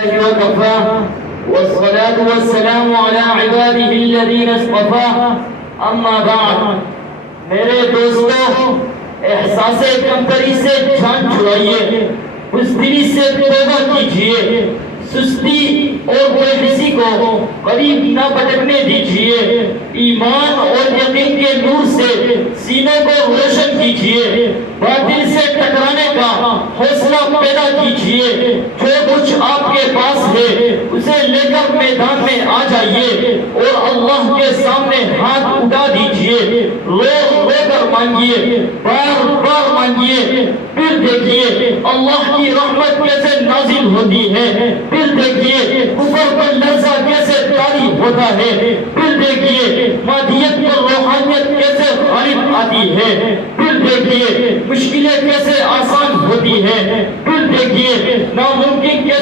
वकफ़ा वस्सलातु वस्सलामु अला इबादिही अल्लज़ीना इस्तफ़ा अम्मा बाद। मेरे दोस्तों, एहसासे कमतरी से जान छुड़ाइए, बुज़दिली से तौबा कीजिए, सुस्ती और बेबसी को करीब न भटकने दीजिए। ईमान और यकीन के नूर से सीनों को रोशन कीजिए, बातिल से टकराने का हौसला पैदा कीजिए। जो कुछ आपके पास है उसे लेकर मैदान में आ जाइए और अल्लाह के सामने हाथ उठा दीजिए। रो कर मांगिए, बार बार मांगिए, फिर देखिए अल्लाह की रहमत कैसे नाजिल होती है, फिर देखिए कुफर पर लर्जा कैसे तारी होता है, फिर देखिए मादियत पर रूहानियत कैसे गालिब आती है, फिर देखिए मुश्किलें कैसे आसान होती है, फिर देखिए नामुमकिन कैसे